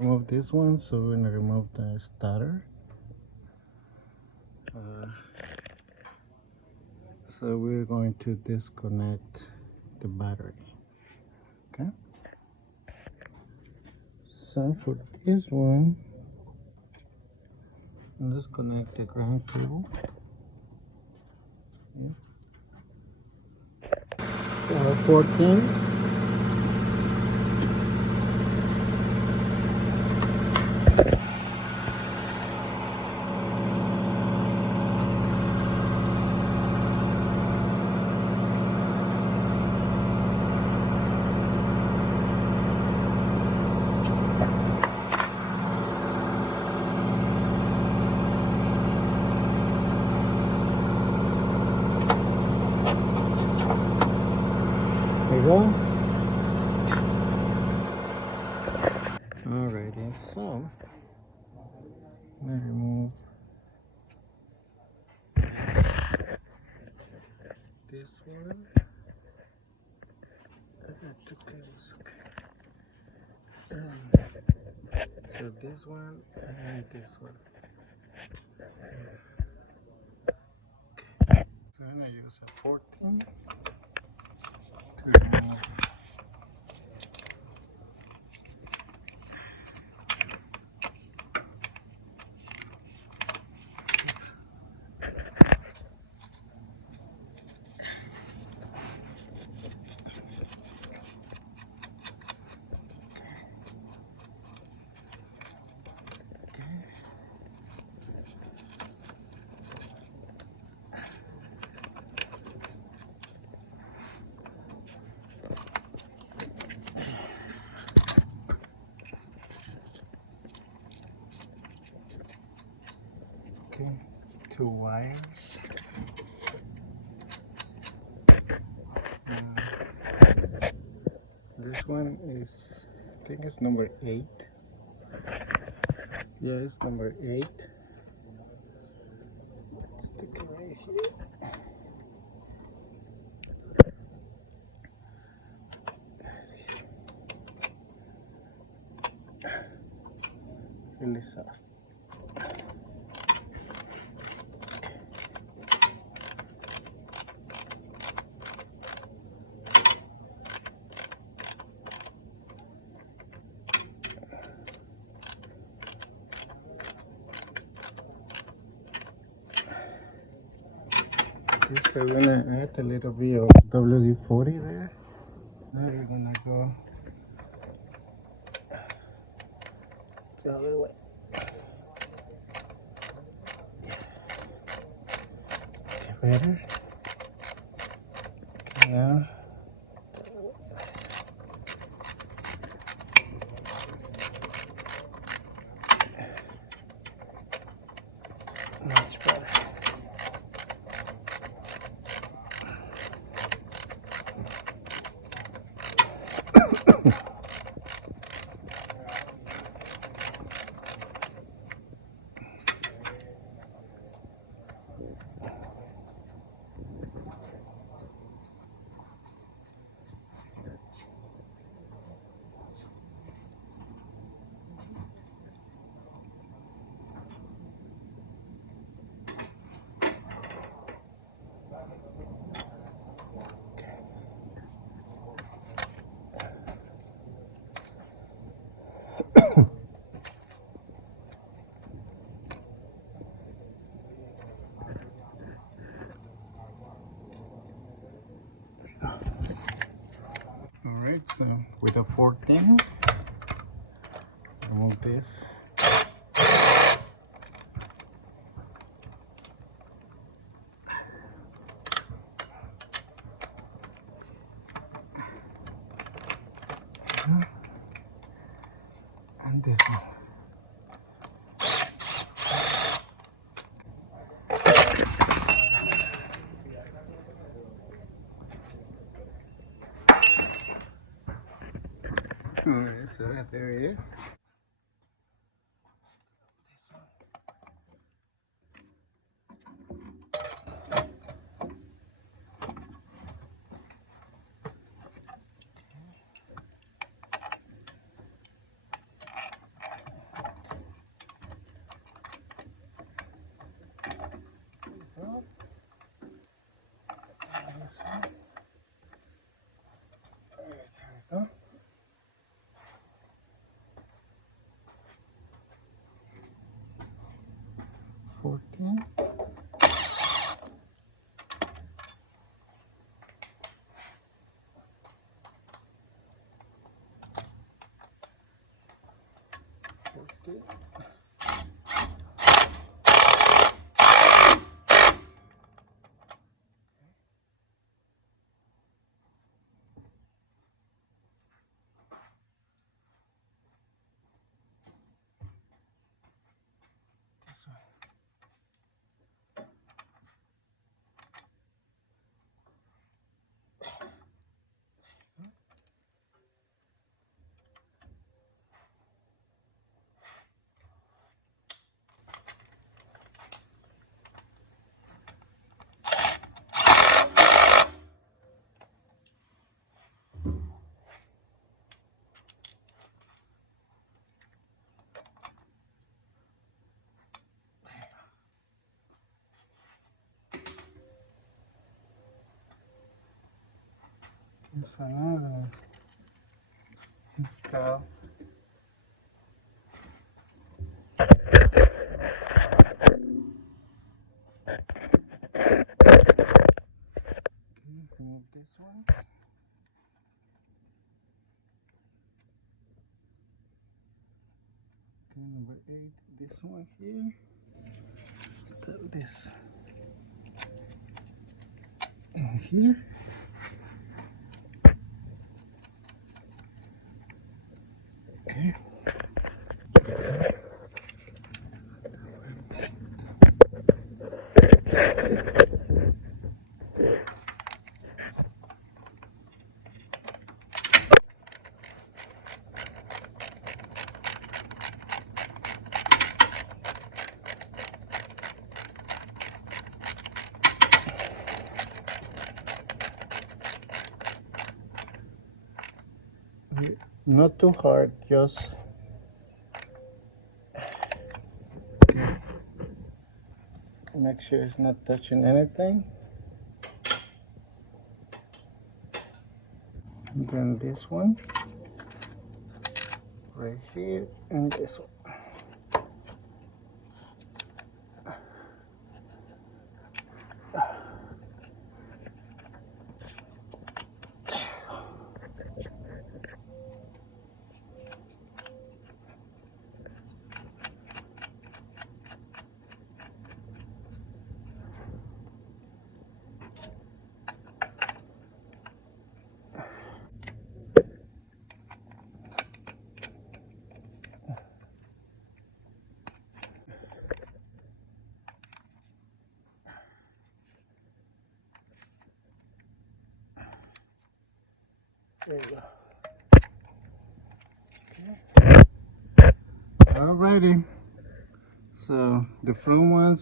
Remove this one, so we're gonna remove the starter. So we're going to disconnect the battery. Okay. So for this one, let's connect the ground cable. Yeah. So 14. There you go. Alrighty, so I'm gonna remove this one. So this one and this one. So I'm gonna use a 14 to remove. Okay, 2 wires. This one is, I think it's number 8. Yeah, it's number 8. Stick it right here. Really soft. Okay, so we're gonna add a little bit of WD-40 there. Now we're gonna go the other way. Okay, better. Okay, now. Much better. Alright, so with a 14, remove this. And this one. Alright, so there it is. this one. Alright, there we go. 14. This one. Here's another install. Remove this one. Okay, number 8, this one here. Put this in here. Okay. Not too hard, just make sure it's not touching anything. And then this one right here, and this one. There you go. Okay. Alrighty. So the front ones